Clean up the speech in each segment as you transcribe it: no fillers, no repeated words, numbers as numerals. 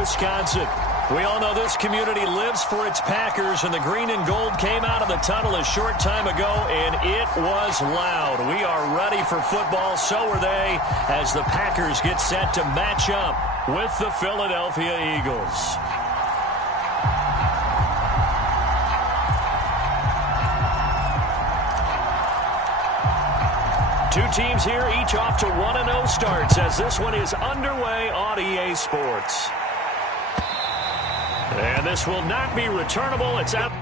Wisconsin. We all know this community lives for its Packers, and the green and gold came out of the tunnel a short time ago, and it was loud. We are ready for football, so are they, as the Packers get set to match up with the Philadelphia Eagles. Two teams here, each off to 1-0 starts, as this one is underway on EA Sports. And this will not be returnable. It's out.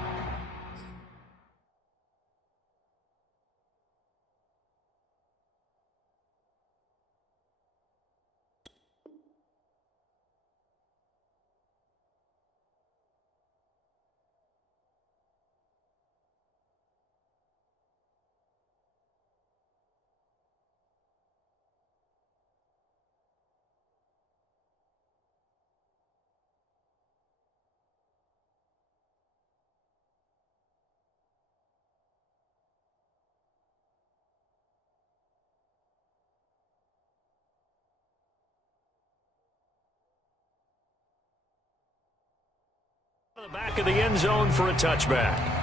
The back of the end zone for a touchback.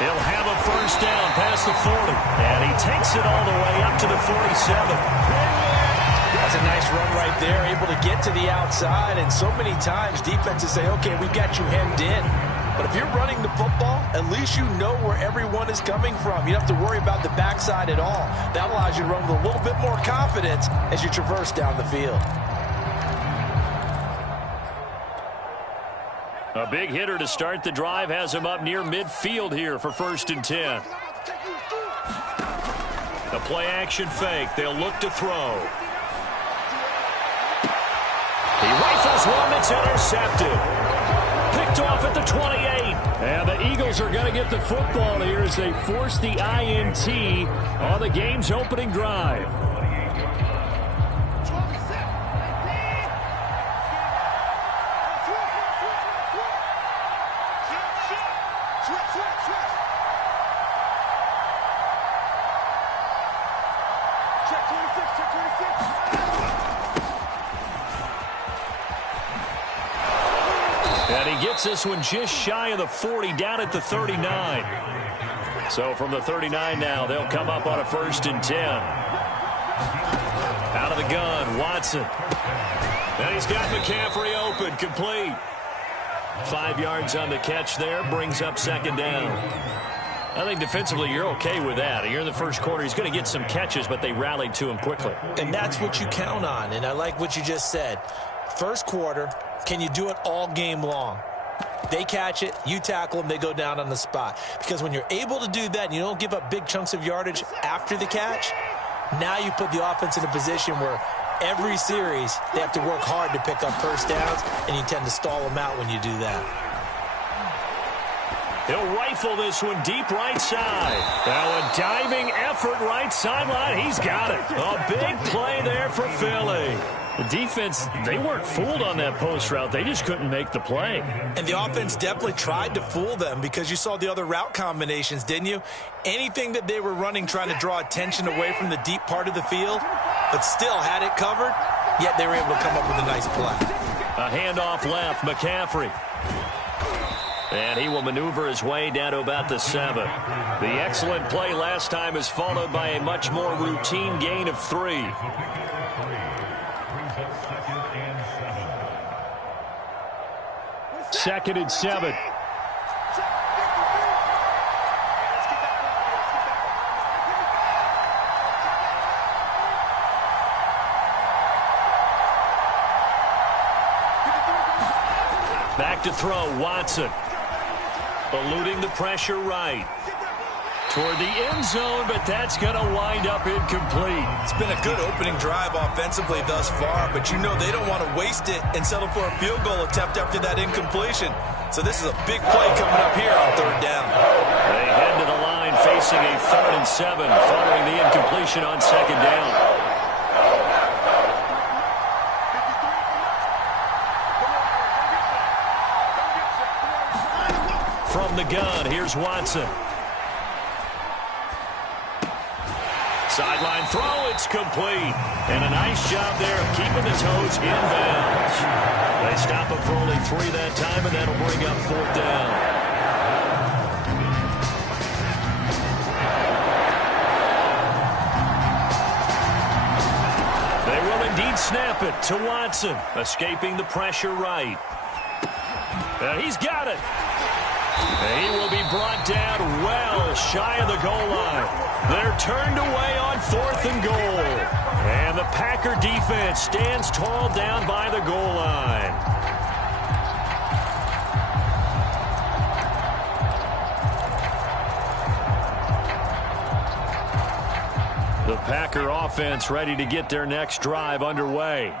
He'll have a first down past the 40, and he takes it all the way up to the 47. That's a nice run right there, able to get to the outside, and so many times defenses say, okay, we've got you hemmed in. But if you're running the football, at least you know where everyone is coming from. You don't have to worry about the backside at all. That allows you to run with a little bit more confidence as you traverse down the field. A big hitter to start the drive has him up near midfield here for 1st and 10. The play-action fake. They'll look to throw. He rifles one that's intercepted. Picked off at the 28. And the Eagles are going to get the football here as they force the INT on the game's opening drive. And he gets this one just shy of the 40, down at the 39. So from the 39 now, they'll come up on a 1st and 10. Out of the gun, Watson. And he's got McCaffrey open, complete. 5 yards on the catch there, brings up 2nd down. I think defensively you're okay with that. You're in the first quarter. He's going to get some catches, but they rallied to him quickly. And that's what you count on, and I like what you just said. First quarter, can you do it all game long? They catch it, you tackle them, they go down on the spot. Because when you're able to do that and you don't give up big chunks of yardage after the catch, now you put the offense in a position where every series they have to work hard to pick up first downs, and you tend to stall them out when you do that. He'll rifle this one deep right side. Now a diving effort right sideline. He's got it. A big play there for Philly. The defense, they weren't fooled on that post route. They just couldn't make the play. And the offense definitely tried to fool them because you saw the other route combinations, didn't you? Anything that they were running trying to draw attention away from the deep part of the field, but still had it covered, yet they were able to come up with a nice play. A handoff left, McCaffrey. And he will maneuver his way down to about the 7. The excellent play last time is followed by a much more routine gain of 3. Second and 7. Back to throw, Watson. Eluding the pressure right. toward the end zone, but that's going to wind up incomplete. It's been a good opening drive offensively thus far, but you know they don't want to waste it and settle for a field goal attempt after that incompletion. So this is a big play coming up here on third down. They head to the line facing a 3rd and 7 following the incompletion on second down. From the gun, here's Watson. Sideline throw, it's complete. And a nice job there of keeping the toes in bounds. They stop him for only 3 that time, and that'll bring up 4th down. They will indeed snap it to Watson, escaping the pressure right. He's got it. He will be brought down well shy of the goal line. They're turned away on 4th and goal. And the Packer defense stands tall down by the goal line. The Packer offense ready to get their next drive underway.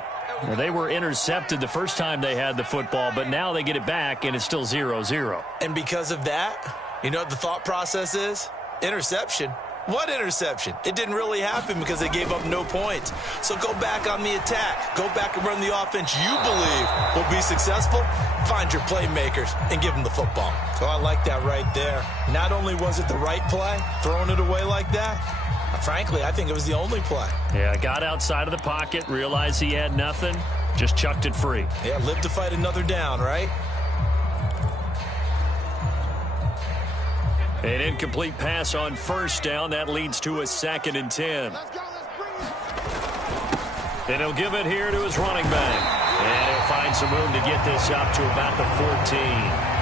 Well, they were intercepted the first time they had the football, but now they get it back, and it's still 0-0. And because of that, you know what the thought process is? Interception. What interception? It didn't really happen because they gave up no points. So go back on the attack. Go back and run the offense you believe will be successful. Find your playmakers and give them the football. So I like that right there. Not only was it the right play, throwing it away like that, frankly, I think it was the only play. Yeah, got outside of the pocket, realized he had nothing, just chucked it free. Yeah, live to fight another down, right? An incomplete pass on 1st down. That leads to a 2nd and 10. And he'll give it here to his running back. And he'll find some room to get this up to about the 14.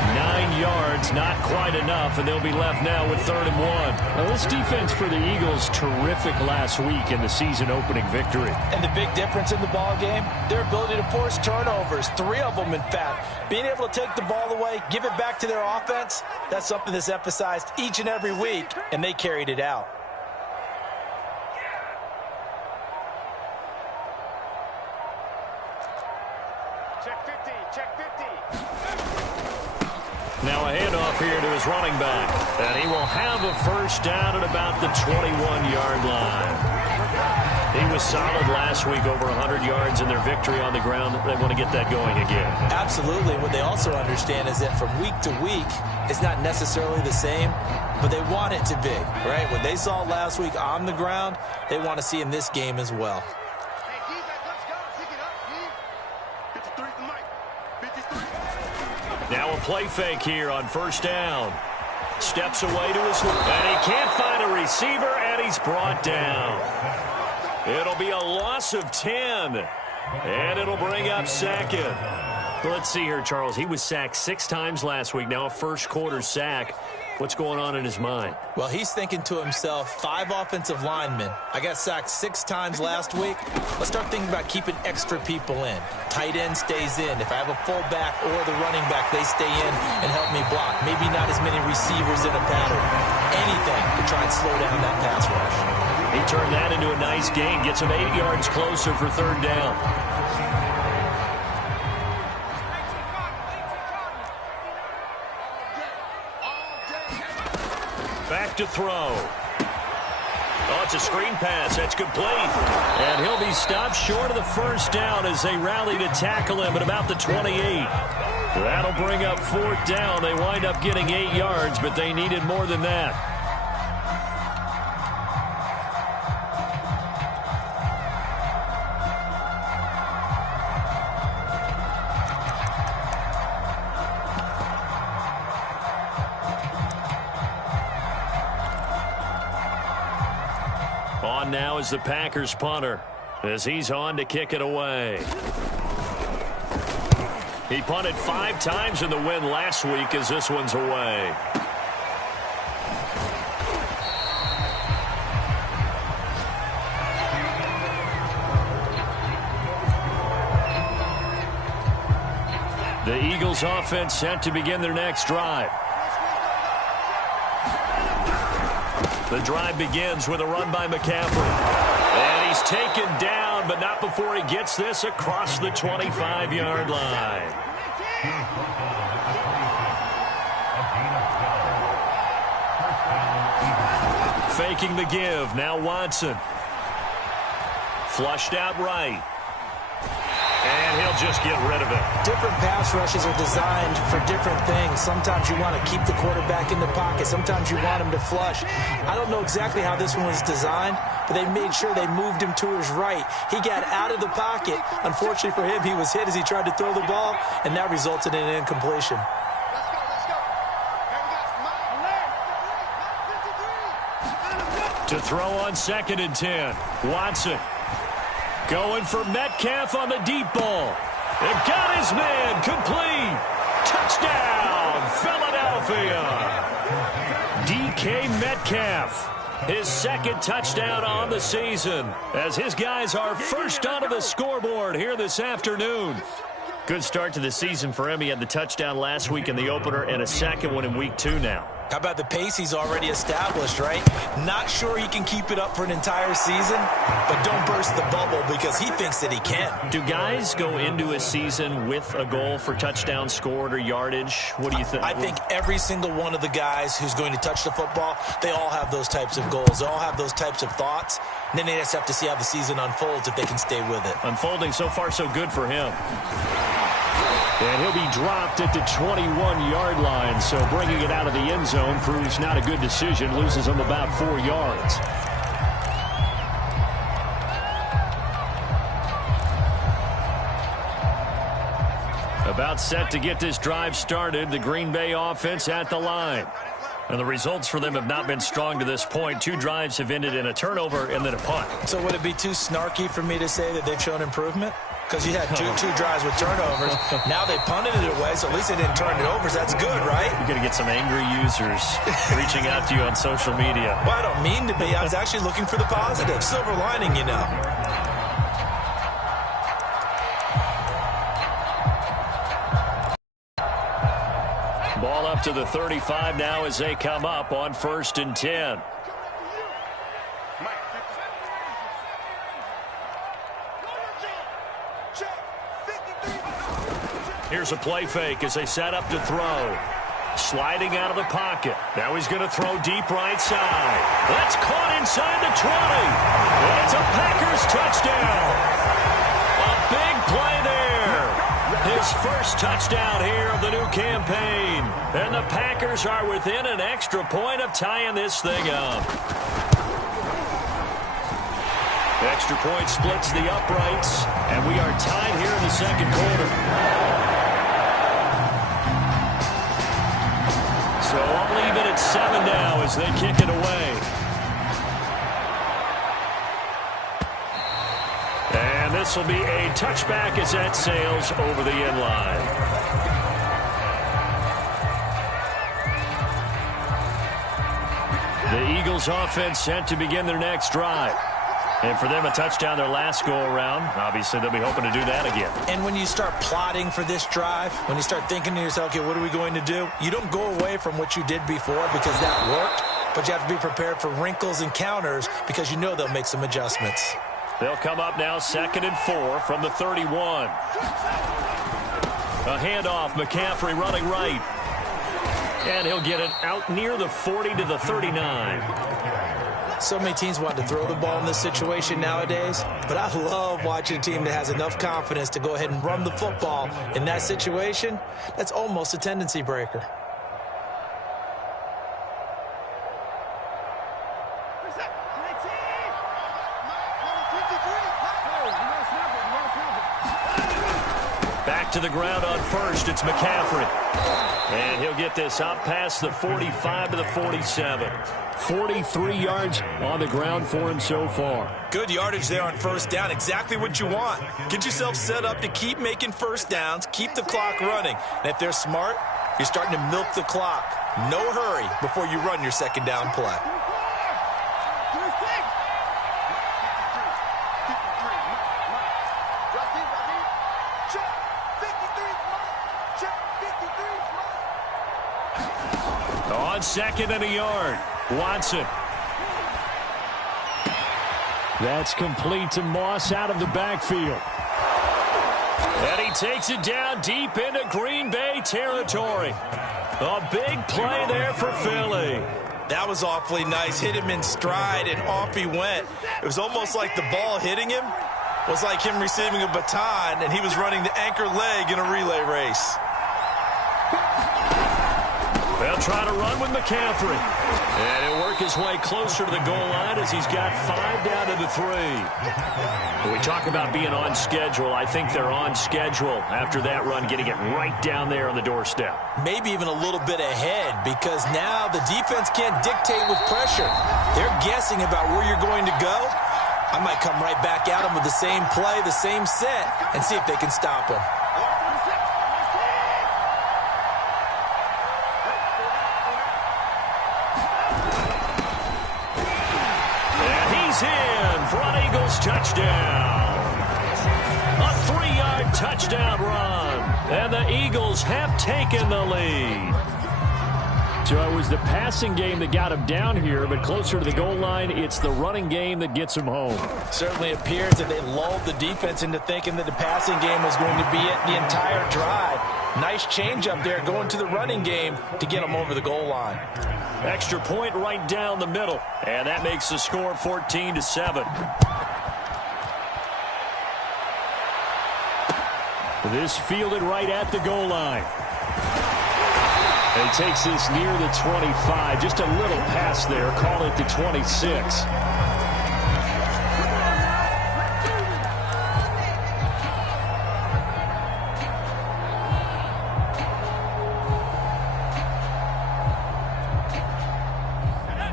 9 yards, not quite enough, and they'll be left now with 3rd and 1. Now, this defense for the Eagles, terrific last week in the season-opening victory. And the big difference in the ball game, their ability to force turnovers, 3 of them, in fact. Being able to take the ball away, give it back to their offense, that's something that's emphasized each and every week, and they carried it out. Check 50, check 50. Now a handoff here to his running back. And he will have a 1st down at about the 21-yard line. He was solid last week, over 100 yards in their victory on the ground. They want to get that going again. Absolutely. What they also understand is that from week to week, it's not necessarily the same, but they want it to be, right? What they saw last week on the ground, they want to see in this game as well. Hey, defense, let's go. Pick it up, G. 53 to Mike. 53. Now a play fake here on 1st down. Steps away to his left, and he can't find a receiver, and he's brought down. It'll be a loss of 10, and it'll bring up 2nd. Let's see here, Charles. He was sacked 6 times last week. Now a first-quarter sack. What's going on in his mind? Well, he's thinking to himself, 5 offensive linemen. I got sacked 6 times last week. Let's start thinking about keeping extra people in. Tight end stays in. If I have a fullback or the running back, they stay in and help me block. Maybe not as many receivers in a pattern. Anything to try and slow down that pass rush. He turned that into a nice gain. Gets him 8 yards closer for 3rd down. Back to throw. Oh, it's a screen pass. That's complete. And he'll be stopped short of the 1st down as they rally to tackle him at about the 28. That'll bring up 4th down. They wind up getting 8 yards, but they needed more than that. On now is the Packers punter as he's on to kick it away. He punted 5 times in the win last week as this one's away. The Eagles offense set to begin their next drive. The drive begins with a run by McCaffrey. And he's taken down, but not before he gets this across the 25-yard line. Faking the give. Now Watson. Flushed out right. And he'll just get rid of it. Different pass rushes are designed for different things. Sometimes you want to keep the quarterback in the pocket. Sometimes you want him to flush. I don't know exactly how this one was designed, but they made sure they moved him to his right. He got out of the pocket. Unfortunately for him, he was hit as he tried to throw the ball, and that resulted in an incompletion. To throw on 2nd and 10. Watson. Going for Metcalf on the deep ball. It got his man complete. Touchdown, Philadelphia. DK Metcalf. His 2nd touchdown on the season as his guys are first onto the scoreboard here this afternoon. Good start to the season for him. He had the touchdown last week in the opener and a 2nd one in week 2 now. How about the pace he's already established, right? Not sure he can keep it up for an entire season, but don't burst the bubble because he thinks that he can. Do guys go into a season with a goal for touchdowns scored or yardage? What do you think? I think every single one of the guys who's going to touch the football, they all have those types of goals. They all have those types of thoughts. And then they just have to see how the season unfolds if they can stay with it. Unfolding so far so good for him. And he'll be dropped at the 21-yard line, so bringing it out of the end zone proves not a good decision. Loses him about 4 yards. About set to get this drive started. The Green Bay offense at the line. And the results for them have not been strong to this point. 2 drives have ended in a turnover and then a punt. So would it be too snarky for me to say that they've shown improvement? Because you had two drives with turnovers. Now they punted it away, so at least they didn't turn it over. So that's good, right? You're going to get some angry users reaching out to you on social media. Well, I don't mean to be. I was actually looking for the positive. Silver lining, you know. Ball up to the 35 now as they come up on 1st and 10. Here's a play fake as they set up to throw. Sliding out of the pocket. Now he's going to throw deep right side. That's caught inside the 20. It's a Packers touchdown. A big play there. His first touchdown here of the new campaign. And the Packers are within an extra point of tying this thing up. The extra point splits the uprights, and we are tied here in the 2nd quarter. So I'll leave it at 7 now as they kick it away. And this will be a touchback as that sails over the end line. The Eagles offense set to begin their next drive. And for them, a touchdown their last go-around. Obviously, they'll be hoping to do that again. And when you start plotting for this drive, when you start thinking to yourself, okay, what are we going to do? You don't go away from what you did before because that worked, but you have to be prepared for wrinkles and counters because you know they'll make some adjustments. They'll come up now 2nd and 4 from the 31. A handoff, McCaffrey running right. And he'll get it out near the 40 to the 39. So many teams want to throw the ball in this situation nowadays, but I love watching a team that has enough confidence to go ahead and run the football in that situation. That's almost a tendency breaker. Back to the ground on 1st, it's McCaffrey. And he'll get this out past the 45 to the 47. 43 yards on the ground for him so far. Good yardage there on 1st down. Exactly what you want. Get yourself set up to keep making 1st downs, keep the clock running. And if they're smart, you're starting to milk the clock. No hurry before you run your 2nd down play. On 2nd and a yard, Watson That's complete to Moss out of the backfield. And he takes it down deep into Green Bay territory. A big play there for Philly. That was awfully nice. Hit him in stride, and off he went. It was almost like the ball hitting him was like him receiving a baton, and he was running the anchor leg in a relay race. They'll try to run with McCaffrey. And he'll work his way closer to the goal line as he's got 5 down to the 3. When we talk about being on schedule, I think they're on schedule after that run, getting it right down there on the doorstep. Maybe even a little bit ahead, because now the defense can't dictate with pressure. They're guessing about where you're going to go. I might come right back at them with the same play, the same set, and see if they can stop them. In for an Eagles touchdown. A 3-yard touchdown run. And the Eagles have taken the lead. So it was the passing game that got him down here, but closer to the goal line, it's the running game that gets him home. Certainly appears that they lulled the defense into thinking that the passing game was going to be it the entire drive. Nice change up there going to the running game to get them over the goal line. Extra point right down the middle, and that makes the score 14-7. This fielded right at the goal line. And he takes this near the 25. Just a little pass there. Call it the 26.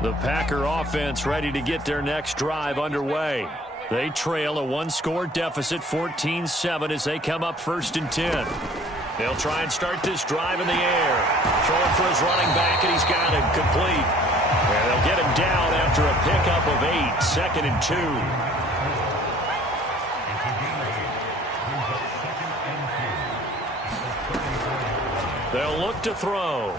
The Packer offense ready to get their next drive underway. They trail a 1-score deficit, 14-7, as they come up 1st and 10. They'll try and start this drive in the air. Throwing for his running back, and he's got it complete. And they'll get him down after a pickup of 8, 2nd and 2. They'll look to throw.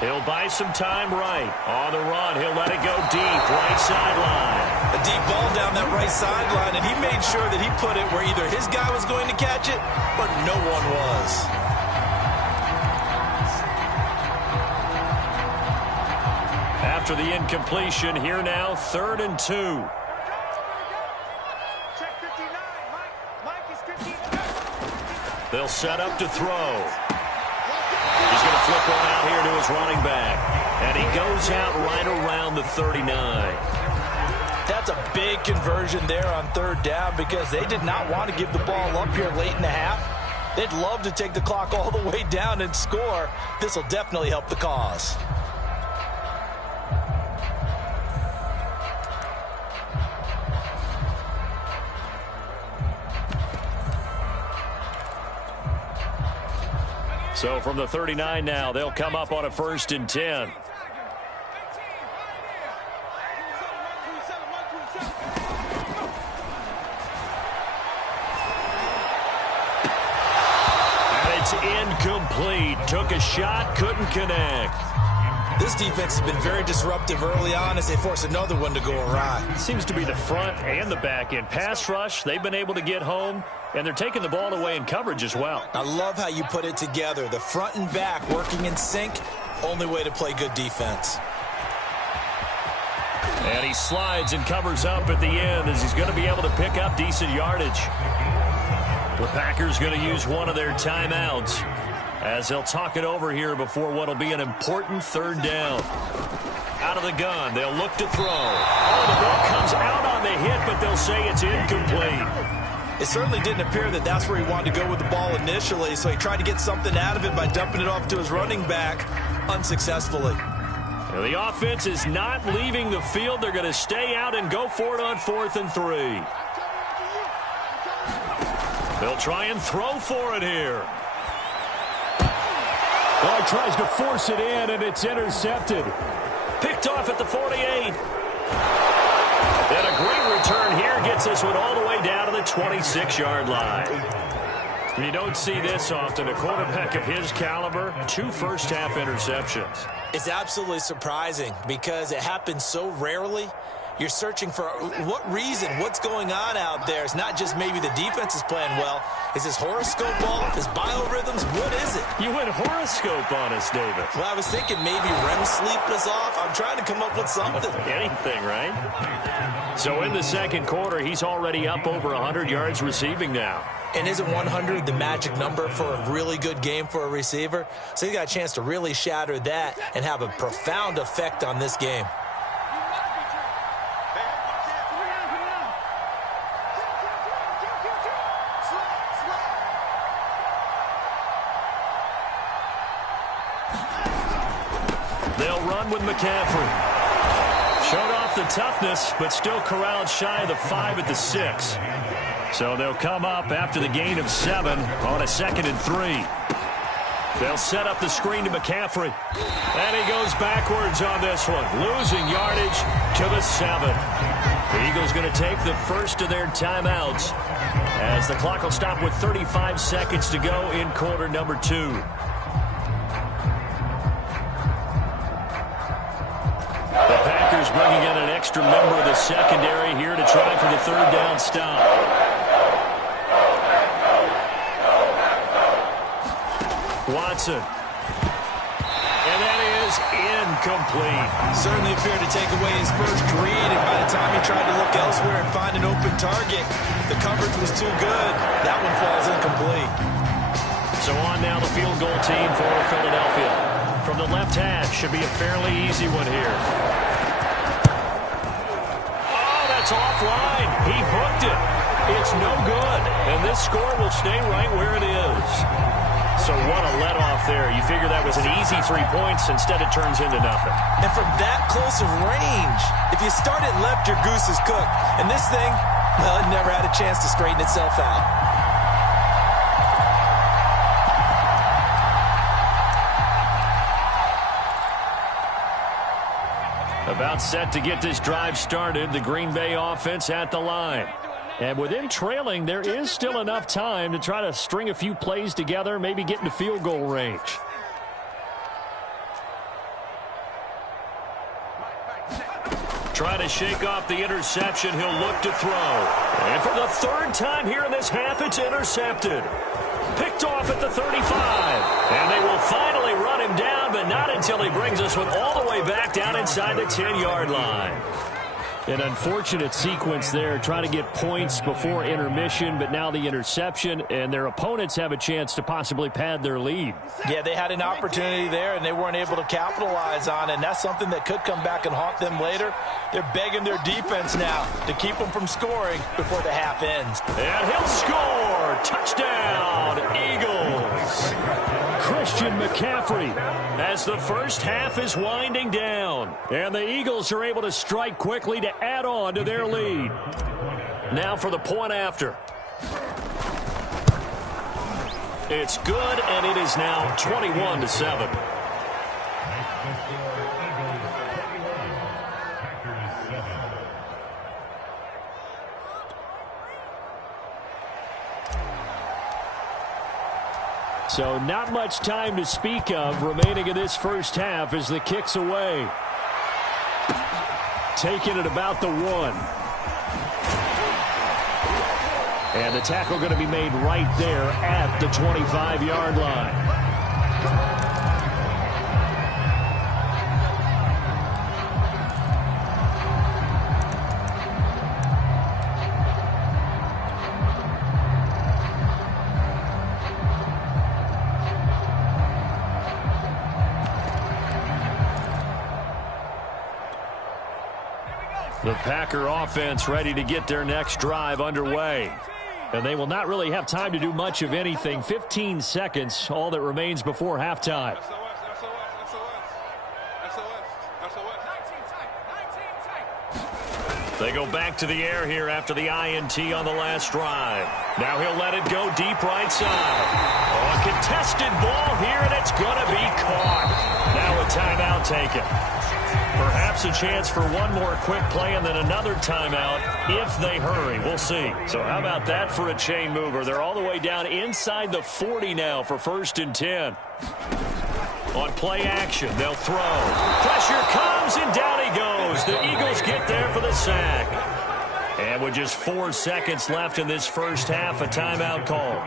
He'll buy some time right. On the run, he'll let it go deep, right sideline. A deep ball down that right sideline, and he made sure that he put it where either his guy was going to catch it or no one was. After the incompletion, here now, 3rd and 2. Check 59. Mike is 59. They'll set up to throw. He's going to flip one out here to his running back. And he goes out right around the 39. That's a big conversion there on 3rd down, because they did not want to give the ball up here late in the half. They'd love to take the clock all the way down and score. This will definitely help the cause. So from the 39 now, they'll come up on a 1st and 10. And it's incomplete. Took a shot, couldn't connect. This defense has been very disruptive early on as they force another one to go awry. It seems to be the front and the back end. Pass rush, they've been able to get home, and they're taking the ball away in coverage as well. I love how you put it together. The front and back working in sync, only way to play good defense. And he slides and covers up at the end as he's going to be able to pick up decent yardage. The Packers going to use one of their timeouts as they'll talk it over here before what will be an important 3rd down. Out of the gun, they'll look to throw. Oh, the ball comes out on the hit, but they'll say it's incomplete. It certainly didn't appear that that's where he wanted to go with the ball initially, so he tried to get something out of it by dumping it off to his running back unsuccessfully. Now the offense is not leaving the field. They're going to stay out and go for it on 4th and 3. They'll try and throw for it here. Oh, he tries to force it in, and it's intercepted. Picked off at the 48. And a great return here gets this one all the way down to the 26-yard line. You don't see this often. A quarterback of his caliber, 2 first-half interceptions. It's absolutely surprising because it happens so rarely. You're searching for what reason, what's going on out there. It's not just maybe the defense is playing well. Is this horoscope off? Is biorhythms? What is it? You went horoscope on us, David. Well, I was thinking maybe REM sleep was off. I'm trying to come up with something. Anything, right? So in the second quarter, he's already up over 100 yards receiving now. And isn't 100 the magic number for a really good game for a receiver? So he got a chance to really shatter that and have a profound effect on this game. They'll run with McCaffrey. Showed off the toughness, but still corralled shy of the 5 at the 6. So they'll come up after the gain of 7 on a 2nd and 3. They'll set up the screen to McCaffrey. And he goes backwards on this one, losing yardage to the 7. The Eagles going to take the first of their timeouts as the clock will stop with 35 seconds to go in quarter number 2. The Packers bringing in an extra member of the secondary here to try for the 3rd down stop. Watson. And that is incomplete. Certainly appeared to take away his first read, and by the time he tried to look elsewhere and find an open target, the coverage was too good. That one falls incomplete. So on now the field goal team for Philadelphia. From the left hash, should be a fairly easy one here. Oh, that's offline. He hooked it. It's no good. And this score will stay right where it is. So what a let-off there. You figure that was an easy 3 points. Instead, it turns into nothing. And from that close of range, if you start it left, your goose is cooked. And this thing, well, it never had a chance to straighten itself out. About set to get this drive started, the Green Bay offense at the line. And within trailing, there is still enough time to try to string a few plays together, maybe get into field goal range. Try to shake off the interception. He'll look to throw. And for the 3rd time here in this half, it's intercepted. Picked off at the 35. And they will finally run him down, but not until he brings us one all the way back down inside the 10-yard line. An unfortunate sequence there, trying to get points before intermission, but now the interception, and their opponents have a chance to possibly pad their lead. Yeah, they had an opportunity there, and they weren't able to capitalize on it, and that's something that could come back and haunt them later. They're begging their defense now to keep them from scoring before the half ends. And he'll score! Touchdown, Eagles! Christian McCaffrey as the first half is winding down. And the Eagles are able to strike quickly to add on to their lead. Now for the point after. It's good, and it is now 21-7. So not much time to speak of remaining in this first half as the kick's away. Taking it about the 1. And the tackle going to be made right there at the 25-yard line. The Packer offense ready to get their next drive underway. And they will not really have time to do much of anything. 15 seconds, all that remains before halftime. They go back to the air here after the INT on the last drive. Now he'll let it go deep right side. Oh, a contested ball here, and it's going to be caught. Now a timeout taken. Perhaps a chance for one more quick play and then another timeout if they hurry. We'll see. So how about that for a chain mover? They're all the way down inside the 40 now for 1st and 10. On play action, they'll throw. Pressure comes, and down he goes. The Eagles get there for the sack. And with just 4 seconds left in this first half, a timeout call.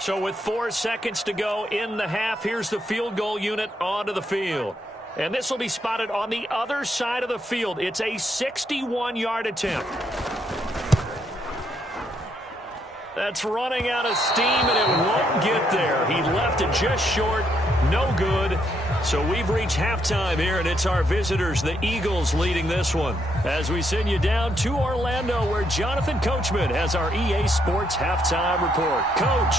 So with 4 seconds to go in the half, here's the field goal unit onto the field. And this will be spotted on the other side of the field. It's a 61-yard attempt. That's running out of steam, and it won't get there. He left it just short. No good. So we've reached halftime here, and it's our visitors, the Eagles, leading this one. As we send you down to Orlando, where Jonathan Coachman has our EA Sports halftime report. Coach.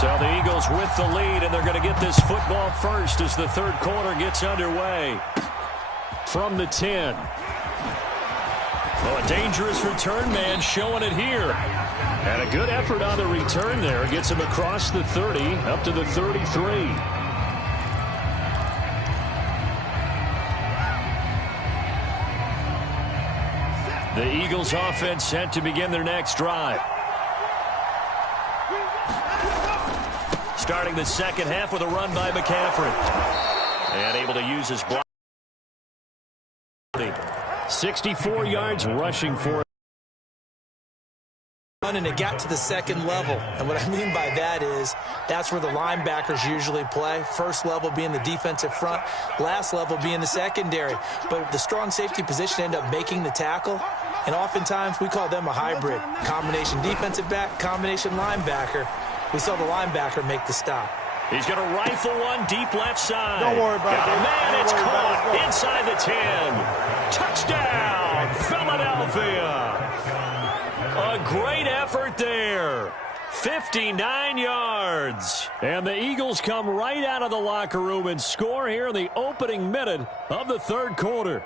So the Eagles with the lead, and they're going to get this football first as the third quarter gets underway. From the 10. Oh, a dangerous return man showing it here. And a good effort on the return there. Gets him across the 30, up to the 33. The Eagles offense set to begin their next drive. Starting the second half with a run by McCaffrey. And able to use his block. 64 yards rushing for. And it got to the second level. And what I mean by that is that's where the linebackers usually play. First level being the defensive front, last level being the secondary. But the strong safety position ended up making the tackle. And oftentimes we call them a hybrid. Combination defensive back, combination linebacker. We saw the linebacker make the stop. He's going to rifle one deep left side. Don't worry about it. Man, it's caught inside the 10. Touchdown, Philadelphia. A great effort there. 59 yards. And the Eagles come right out of the locker room and score here in the opening minute of the third quarter.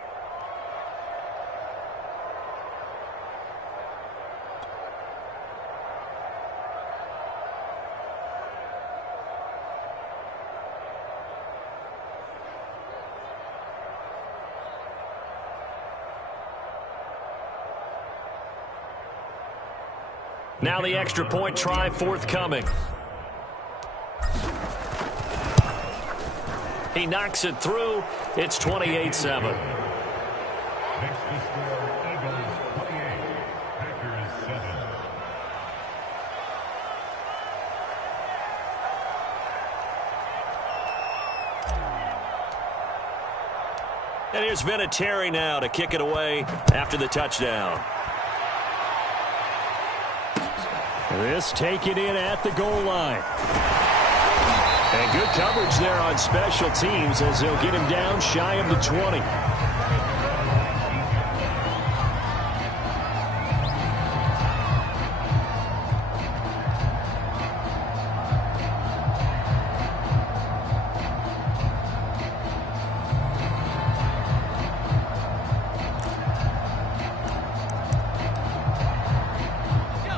Now the extra point try forthcoming. He knocks it through. It's 28-7. And here's Vinatieri now to kick it away after the touchdown. This taken in at the goal line. And good coverage there on special teams as they'll get him down shy of the 20.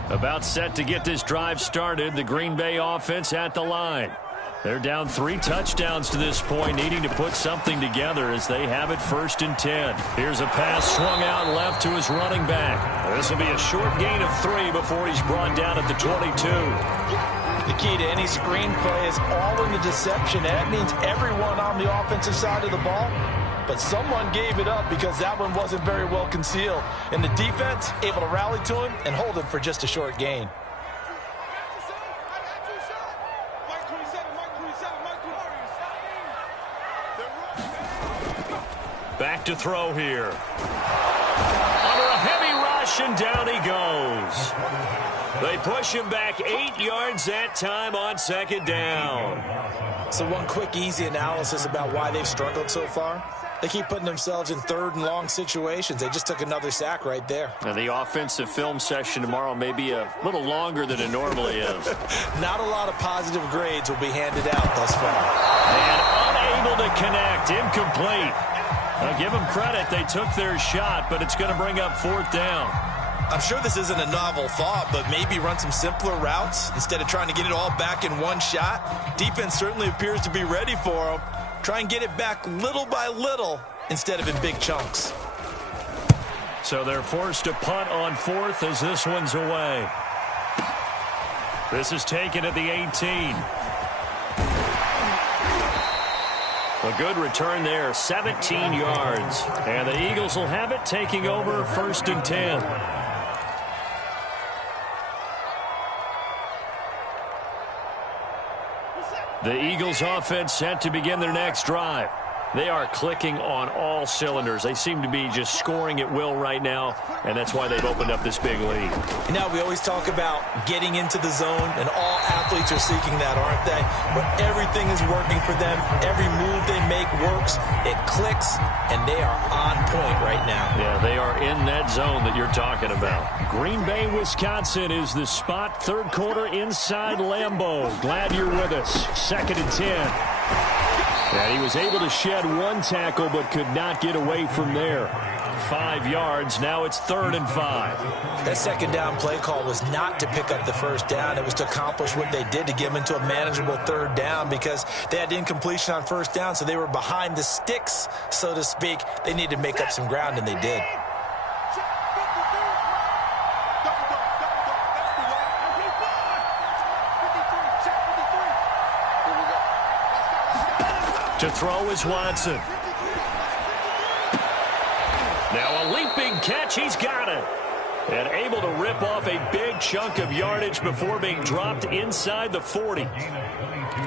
About set to get this drive started. The Green Bay offense at the line. They're down 3 touchdowns to this point, needing to put something together as they have it 1st and 10. Here's a pass swung out left to his running back. This will be a short gain of 3 before he's brought down at the 22. The key to any screen play is all in the deception. That means everyone on the offensive side of the ball. But someone gave it up because that one wasn't very well concealed. And the defense able to rally to him and hold him for just a short gain. Back to throw here. Under a heavy rush, and down he goes. They push him back 8 yards that time on second down. So one quick, easy analysis about why they've struggled so far. They keep putting themselves in 3rd and long situations. They just took another sack right there. And the offensive film session tomorrow may be a little longer than it normally is. Not a lot of positive grades will be handed out thus far. And unable to connect. Incomplete. Now give them credit. They took their shot, but it's going to bring up 4th down. I'm sure this isn't a novel thought, but maybe run some simpler routes instead of trying to get it all back in one shot. Defense certainly appears to be ready for them. Try and get it back little by little instead of in big chunks. So they're forced to punt on 4th as this one's away. This is taken at the 18. A good return there, 17 yards. And the Eagles will have it, taking over 1st and 10. The Eagles offense set to begin their next drive. They are clicking on all cylinders. They seem to be just scoring at will right now, and that's why they've opened up this big lead. Now, we always talk about getting into the zone, and all athletes are seeking that, aren't they? But everything is working for them. Every move they make works. It clicks, and they are on point right now. Yeah, they are in that zone that you're talking about. Green Bay, Wisconsin is the spot. 3rd quarter inside Lambeau. Glad you're with us. 2nd and 10. And he was able to shed 1 tackle but could not get away from there. 5 yards. Now it's 3rd and 5. That 2nd down play call was not to pick up the 1st down. It was to accomplish what they did, to get them into a manageable 3rd down, because they had incompletion on 1st down, so they were behind the sticks, so to speak. They needed to make up some ground, and they did. To throw is Watson. Now a leaping catch. He's got it. And able to rip off a big chunk of yardage before being dropped inside the 40.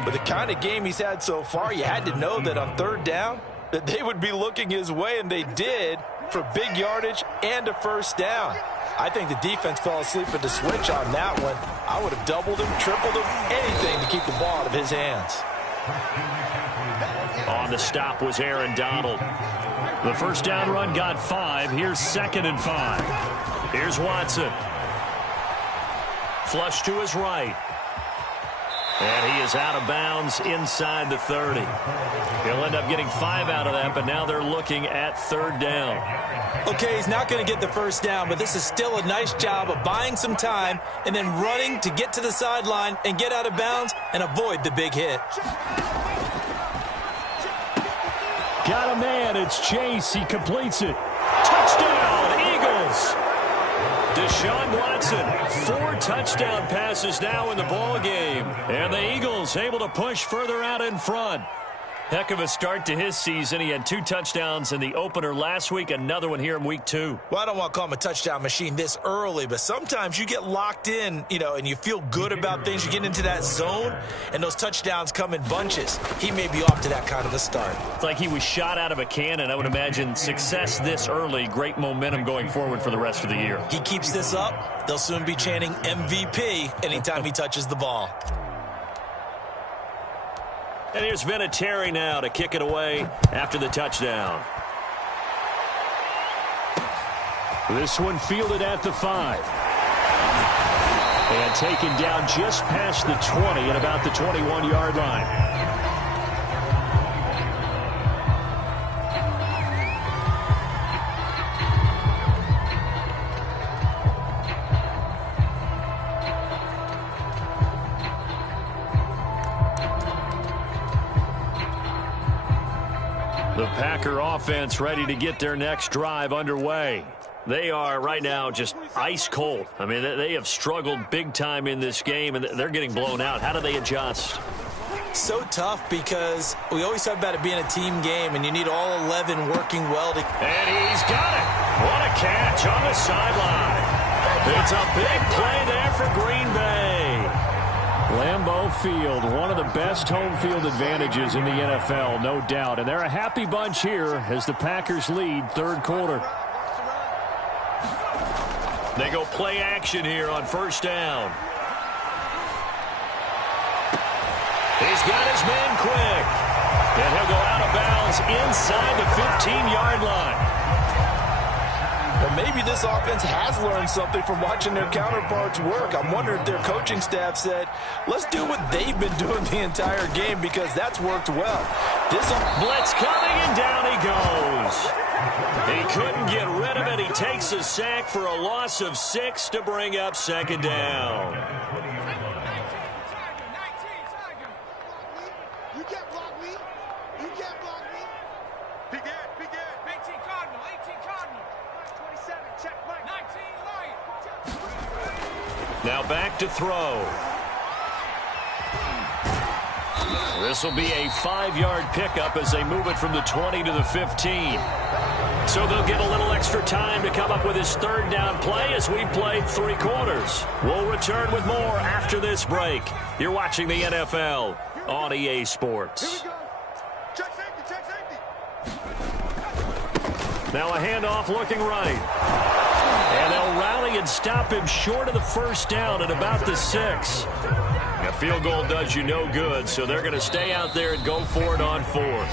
With the kind of game he's had so far, you had to know that on 3rd down that they would be looking his way, and they did, for big yardage and a 1st down. I think the defense fell asleep at the switch on that one. I would have doubled him, tripled him, anything to keep the ball out of his hands. On the stop was Aaron Donald. The 1st down run got 5. Here's 2nd and 5. Here's Watson. Flush to his right. And he is out of bounds inside the 30. He'll end up getting 5 out of that, but now they're looking at 3rd down. Okay, he's not going to get the 1st down, but this is still a nice job of buying some time and then running to get to the sideline and get out of bounds and avoid the big hit. Got a man. It's Chase. He completes it. Touchdown, Eagles. Deshaun Watson, 4 touchdown passes now in the ball game. And the Eagles able to push further out in front. Heck of a start to his season. He had 2 touchdowns in the opener last week, another one here in week 2. Well, I don't want to call him a touchdown machine this early, but sometimes you get locked in, and you feel good about things. You get into that zone, and those touchdowns come in bunches. He may be off to that kind of a start. It's like he was shot out of a cannon. I would imagine success this early, great momentum going forward for the rest of the year. He keeps this up, they'll soon be chanting MVP anytime he touches the ball. And here's Vinatieri now to kick it away after the touchdown. This one fielded at the 5. And taken down just past the 20 at about the 21-yard line. The Packer offense ready to get their next drive underway. They are right now just ice cold. I mean, they have struggled big time in this game, and they're getting blown out. How do they adjust? So tough, because we always talk about it being a team game, and you need all 11 working well. And he's got it. What a catch on the sideline. It's a big play there for Green Bay. Lambeau Field, one of the best home field advantages in the NFL, no doubt. And they're a happy bunch here as the Packers lead 3rd quarter. They go play action here on 1st down. He's got his man quick. And he'll go out of bounds inside the 15-yard line. Well, maybe this offense has learned something from watching their counterparts work. I'm wondering if their coaching staff said, let's do what they've been doing the entire game, because that's worked well. This blitz coming, and down he goes. He couldn't get rid of it. He takes a sack for a loss of 6 to bring up 2nd down. You can't block me. You can't block me. Big Ed, Big Ed. 18 Cardinal, 18 Cardinal. 27, check, Mike. 19 Lion. Now back to throw. This will be a 5-yard pickup as they move it from the 20 to the 15. So they'll get a little extra time to come up with his third down play as we've played 3 quarters. We'll return with more after this break. You're watching the NFL on EA Sports. Here we go. Check safety, check safety. Now a handoff looking right. And they'll rally and stop him short of the first down at about the 6. A field goal does you no good, so they're going to stay out there and go for it on 4th.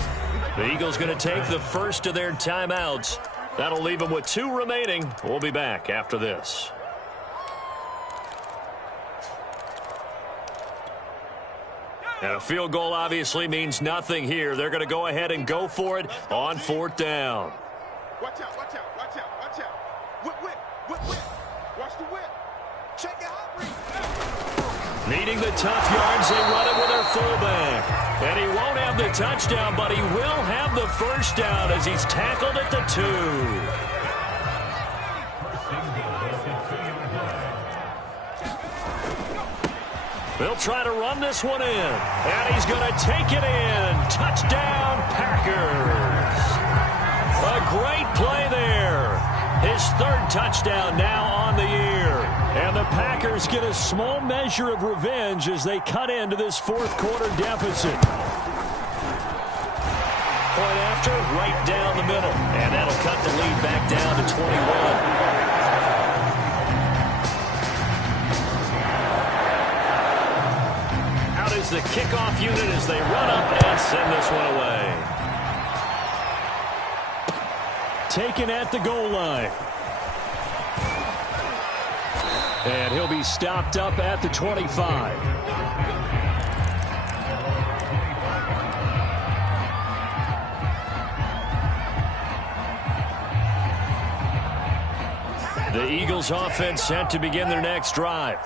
The Eagles going to take the first of their timeouts. That'll leave them with 2 remaining. We'll be back after this. And a field goal obviously means nothing here. They're going to go ahead and go for it on 4th down. Watch out, watch out, watch out, watch out. Whip, whip, whip, whip. Watch the whip. Check it out, Reed. Needing the tough yards, they run it with their fullback. And he won't have the touchdown, but he will have the first down as he's tackled at the 2. They'll try to run this one in. And he's going to take it in. Touchdown, Packers. A great play there. His 3rd touchdown now on the year. And the Packers get a small measure of revenge as they cut into this 4th quarter deficit. Point after, right down the middle. And that'll cut the lead back down to 21. Is the kickoff unit as they run up and send this one away. Taken at the goal line. And he'll be stopped up at the 25. The Eagles offense set to begin their next drive.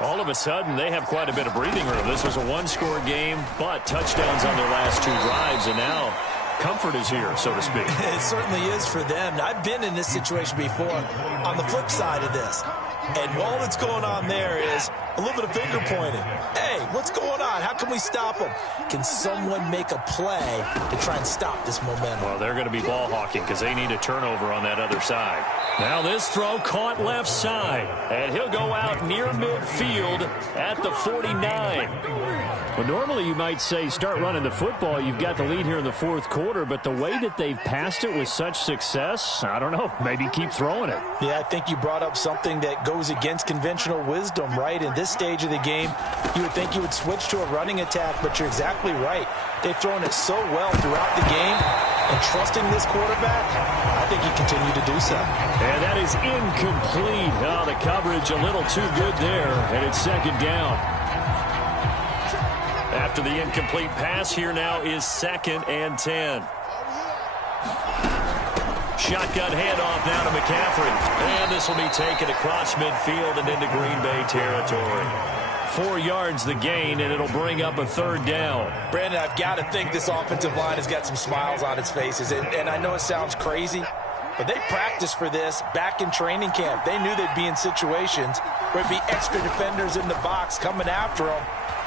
All of a sudden, they have quite a bit of breathing room. This was a 1-score game, but touchdowns on their last 2 drives, and now comfort is here, so to speak. It certainly is for them. I've been in this situation before on the flip side of this. And all that's going on there is a little bit of finger pointing. Hey, what's going on? How can we stop them? Can someone make a play to try and stop this momentum? Well, they're going to be ball hawking because they need a turnover on that other side. Now this throw caught left side. And he'll go out near midfield at the 49. Well, normally you might say start running the football. You've got the lead here in the 4th quarter. But the way that they've passed it with such success, I don't know, maybe keep throwing it. Yeah, I think you brought up something that goes against conventional wisdom, right? In this stage of the game, you would think you would switch to a running attack, but you're exactly right. They've thrown it so well throughout the game, and trusting this quarterback, I think you continue to do so. And that is incomplete. Oh, the coverage a little too good there, and it's 2nd down. After the incomplete pass, here now is 2nd and 10. Shotgun handoff now to McCaffrey. And this will be taken across midfield and into Green Bay territory. 4 yards the gain, and it'll bring up a 3rd down. Brandon, I've got to think this offensive line has got some smiles on its faces. And I know it sounds crazy, but they practiced for this back in training camp. They knew they'd be in situations where it'd be extra defenders in the box coming after them,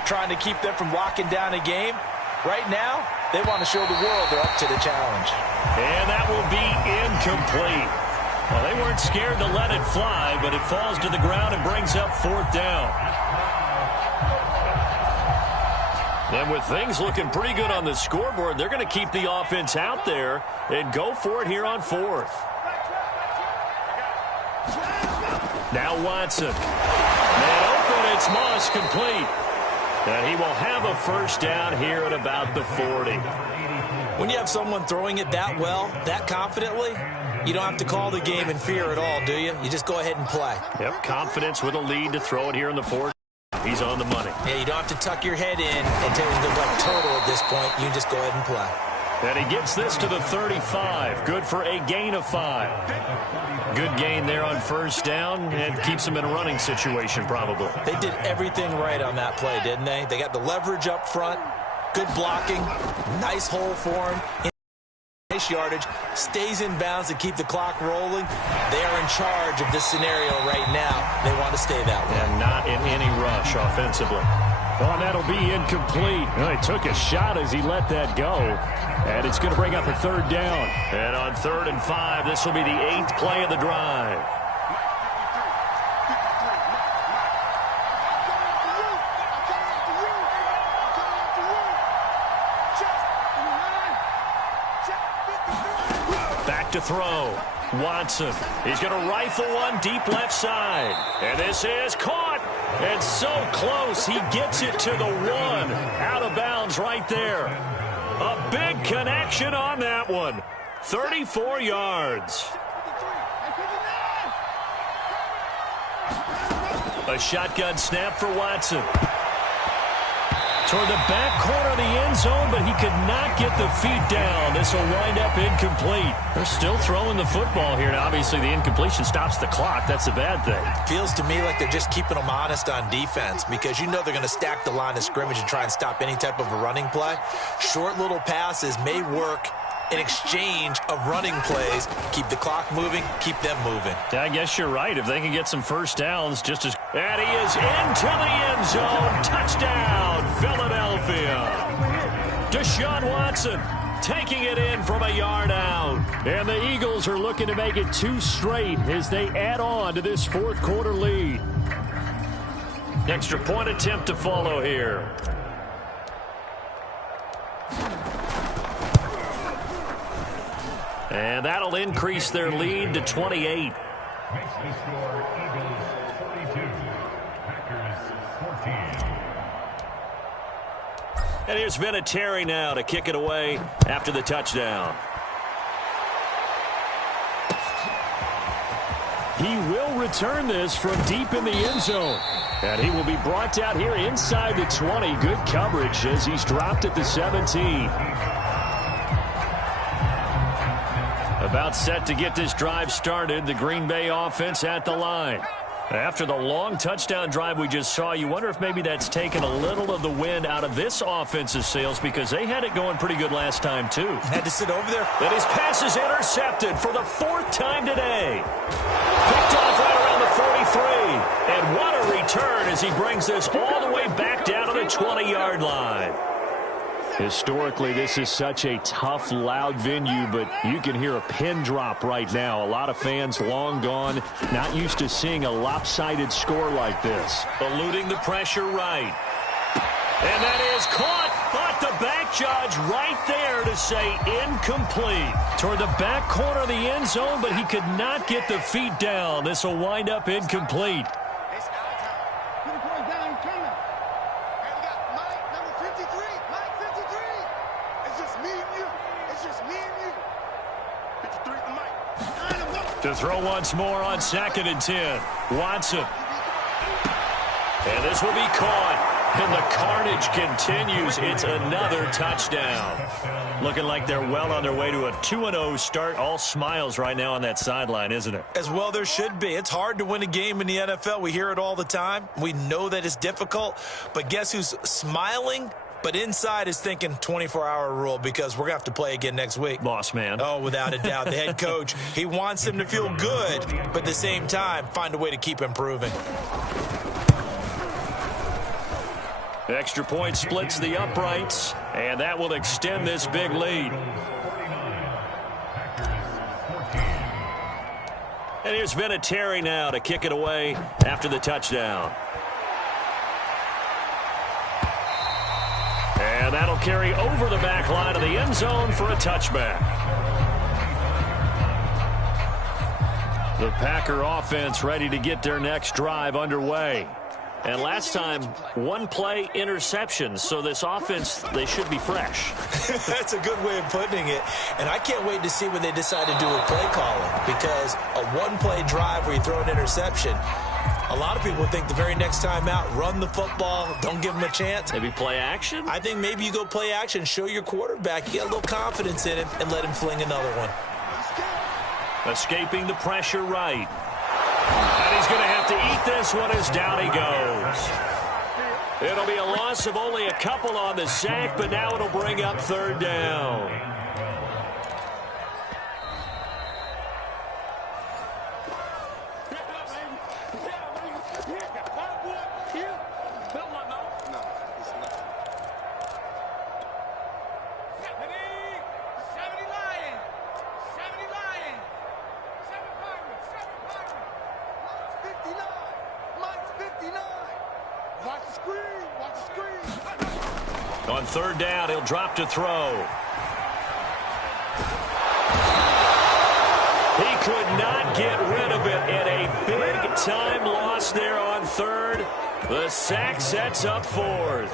trying to keep them from locking down a game. Right now, they want to show the world they're up to the challenge. And that will be incomplete. Well, they weren't scared to let it fly, but it falls to the ground and brings up 4th down. And with things looking pretty good on the scoreboard, they're going to keep the offense out there and go for it here on 4th. Now Watson. And open, it's Moss complete. And he will have a first down here at about the 40. When you have someone throwing it that well, that confidently, you don't have to call the game in fear at all, do you? You just go ahead and play. Yep, confidence with a lead to throw it here in the 4th. He's on the money. Yeah, you don't have to tuck your head in and tell him to go like total at this point. You can just go ahead and play. And he gets this to the 35. Good for a gain of 5. Good gain there on first down and keeps him in a running situation probably. They did everything right on that play, didn't they? They got the leverage up front, good blocking, nice hole for him. Nice yardage, stays in bounds to keep the clock rolling. They are in charge of this scenario right now. They want to stay that way. And not in any rush offensively. Oh, and that'll be incomplete. Well, he took a shot as he let that go. And it's going to bring up a third down. And on 3rd and 5, this will be the 8th play of the drive. Back to throw. Watson. He's going to rifle one deep left side. And this is caught. And so close. He gets it to the 1. Out of bounds right there. A big connection on that one. 34 yards. A shotgun snap for Watson. Toward the back corner of the end zone, but he could not get the feet down. This will wind up incomplete. They're still throwing the football here. Now, obviously, the incompletion stops the clock. That's a bad thing. Feels to me like they're just keeping them honest on defense because you know they're going to stack the line of scrimmage and try and stop any type of a running play. Short little passes may work in exchange of running plays. Keep the clock moving, keep them moving. I guess you're right. If they can get some first downs, just as... And he is into the end zone. Touchdown, Philadelphia. Deshaun Watson taking it in from a yard out. And the Eagles are looking to make it 2 straight as they add on to this 4th quarter lead. Extra point attempt to follow here. And that'll increase their lead to 28. Makes the score Eagles 42, Packers 14. And here's Vinatieri now to kick it away after the touchdown. He will return this from deep in the end zone. And he will be brought down here inside the 20. Good coverage as he's dropped at the 17. About set to get this drive started. The Green Bay offense at the line. After the long touchdown drive we just saw, you wonder if maybe that's taken a little of the wind out of this offense's sails because they had it going pretty good last time, too. Had to sit over there. And his pass is intercepted for the 4th time today. Picked off right around the 43. And what a return as he brings this all the way back down to the 20-yard line. Historically, this is such a tough, loud venue, but you can hear a pin drop right now. A lot of fans long gone, not used to seeing a lopsided score like this. Eluding the pressure right. And that is caught, but the back judge right there to say incomplete. Toward the back corner of the end zone, but he could not get the feet down. This will wind up incomplete. To throw once more on 2nd and 10. Watson. And this will be caught. And the carnage continues. It's another touchdown. Looking like they're well on their way to a 2-0 start. All smiles right now on that sideline, isn't it? As well there should be. It's hard to win a game in the NFL. We hear it all the time. We know that it's difficult. But guess who's smiling? But inside is thinking 24-hour rule because we're going to have to play again next week. Boss man. Oh, without a doubt. The head coach, he wants him to feel good, but at the same time, find a way to keep improving. Extra point splits the uprights, and that will extend this big lead. And here's Vinatieri now to kick it away after the touchdown. And that'll carry over the back line of the end zone for a touchback. The Packer offense ready to get their next drive underway. And last time, 1 play interception. So this offense, they should be fresh. That's a good way of putting it. And I can't wait to see when they decide to do a play calling. Because a 1-play drive where you throw an interception, a lot of people think the very next time out, run the football, don't give them a chance. Maybe play action? I think maybe you go play action, show your quarterback, you get a little confidence in him, and let him fling another one. Escaping the pressure right. And he's going to have to eat this one as down he goes. It'll be a loss of only a couple on the sack, but now it'll bring up 3rd down. On third down, he'll drop to throw. He could not get rid of it, and a big-time loss there on third. The sack sets up fourth.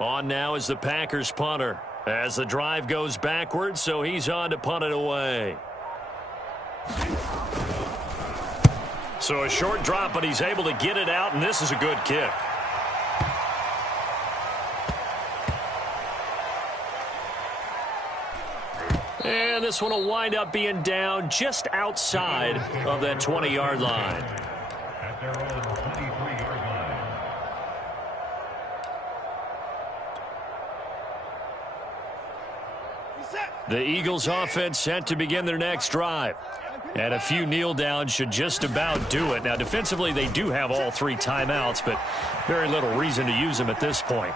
On now is the Packers punter as the drive goes backwards, so he's on to punt it away. So a short drop, but he's able to get it out, and this is a good kick. And this one will wind up being down just outside of that 20-yard line. At their own 23-yard line. The Eagles offense set to begin their next drive. And a few kneel downs should just about do it. Now, defensively, they do have all three timeouts, but very little reason to use them at this point.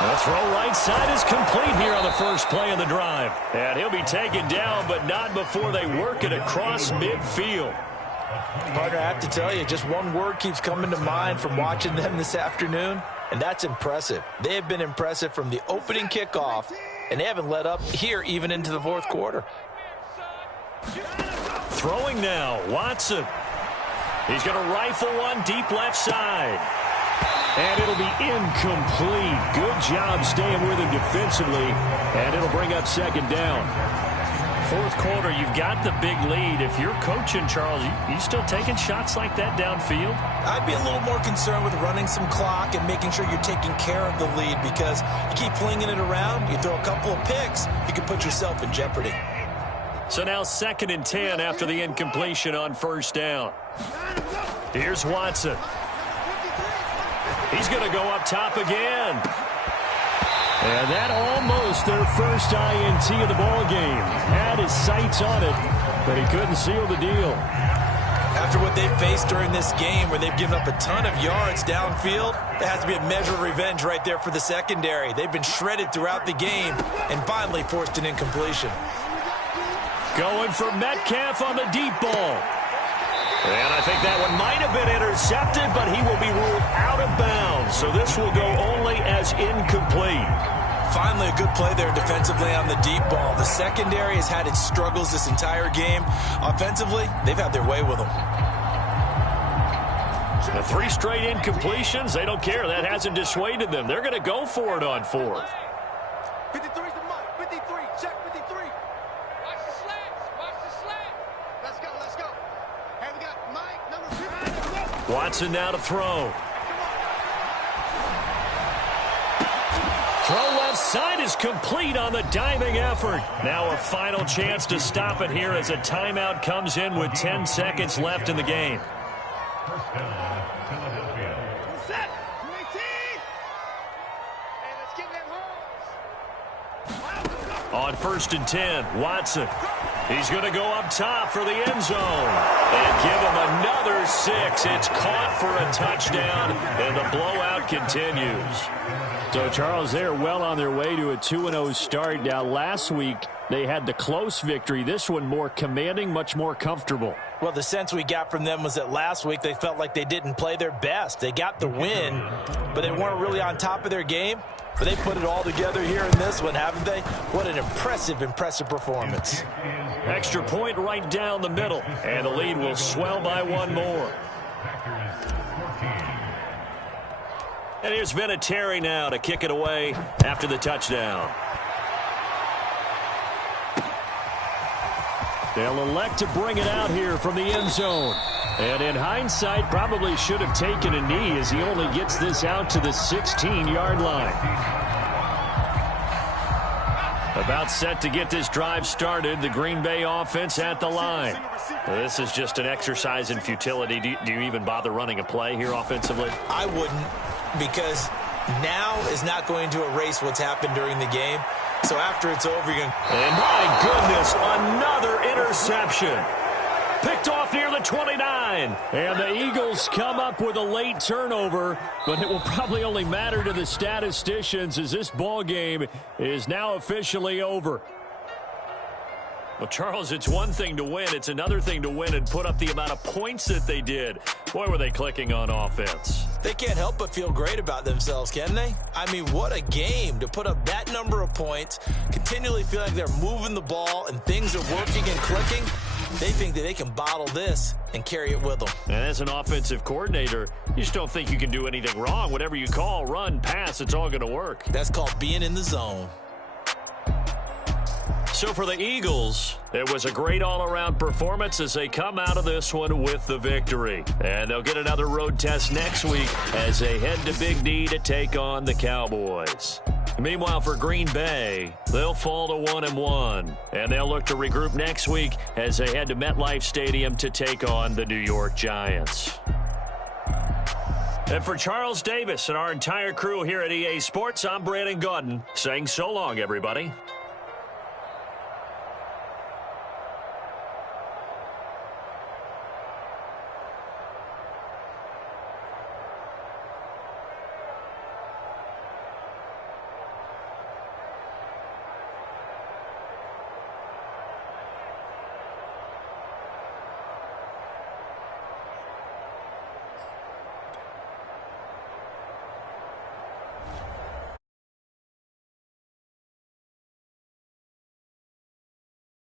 The throw right side is complete here on the first play of the drive. And he'll be taken down, but not before they work it across midfield. Partner, I have to tell you, just one word keeps coming to mind from watching them this afternoon, and that's impressive. They have been impressive from the opening kickoff, and they haven't let up here even into the fourth quarter. Throwing now, Watson. He's going to rifle one deep left side. And it'll be incomplete. Good job staying with him defensively, and it'll bring up second down. Fourth quarter, you've got the big lead. If you're coaching, Charles, you still taking shots like that downfield? I'd be a little more concerned with running some clock and making sure you're taking care of the lead, because you keep flinging it around, you throw a couple of picks, you can put yourself in jeopardy. So now 2nd and 10 after the incompletion on first down. Here's Watson. He's going to go up top again. And that almost their first INT of the ball game. Had his sights on it, but he couldn't seal the deal. After what they've faced during this game, where they've given up a ton of yards downfield, there has to be a measure of revenge right there for the secondary. They've been shredded throughout the game and finally forced an incompletion. Going for Metcalf on the deep ball. And I think that one might have been intercepted, but he will be ruled out of bounds. So this will go only as incomplete. Finally, a good play there defensively on the deep ball. The secondary has had its struggles this entire game. Offensively, they've had their way with them. The 3 straight incompletions, they don't care. That hasn't dissuaded them. They're going to go for it on fourth. 53 is the mark. 53. Check 53. Watch the slants. Watch the slant. Let's go. Let's go. Hey, we got Mike, number 2. Watson now to throw. Throw left side is complete on the diving effort. Now a final chance to stop it here as a timeout comes in with 10 seconds left in the game. First down, Philadelphia. Set. 218. Hey, let's get them holes. On 1st and 10, Watson. He's going to go up top for the end zone. And give him another 6. It's caught for a touchdown, and the blowout continues. So, Charles, they're well on their way to a 2-0 start. Now, last week, they had the close victory. This one more commanding, much more comfortable. Well, the sense we got from them was that last week they felt like they didn't play their best. They got the win, but they weren't really on top of their game. But they put it all together here in this one, haven't they? What an impressive, impressive performance. Extra point right down the middle, and the lead will swell by one more. Packers 14. And here's Vinatieri now to kick it away after the touchdown. They'll elect to bring it out here from the end zone. And in hindsight, probably should have taken a knee as he only gets this out to the 16-yard line. About set to get this drive started, the Green Bay offense at the line. This is just an exercise in futility. Do you even bother running a play here offensively? I wouldn't, because now is not going to erase what's happened during the game. So after it's over, you're going to... And my goodness, another interception. Picked off off near the 29. And the Eagles come up with a late turnover, but it will probably only matter to the statisticians as this ball game is now officially over. Well, Charles, it's one thing to win. It's another thing to win and put up the amount of points that they did. Boy, were they clicking on offense. They can't help but feel great about themselves, can they? I mean, what a game to put up that number of points, continually feel like they're moving the ball and things are working and clicking. They think that they can bottle this and carry it with them. And as an offensive coordinator, you just don't think you can do anything wrong. Whatever you call, run, pass, it's all going to work. That's called being in the zone. So for the Eagles, it was a great all-around performance as they come out of this one with the victory. And they'll get another road test next week as they head to Big D to take on the Cowboys. Meanwhile, for Green Bay, they'll fall to 1-1. And they'll look to regroup next week as they head to MetLife Stadium to take on the New York Giants. And for Charles Davis and our entire crew here at EA Sports, I'm Brandon Gaudin saying so long, everybody.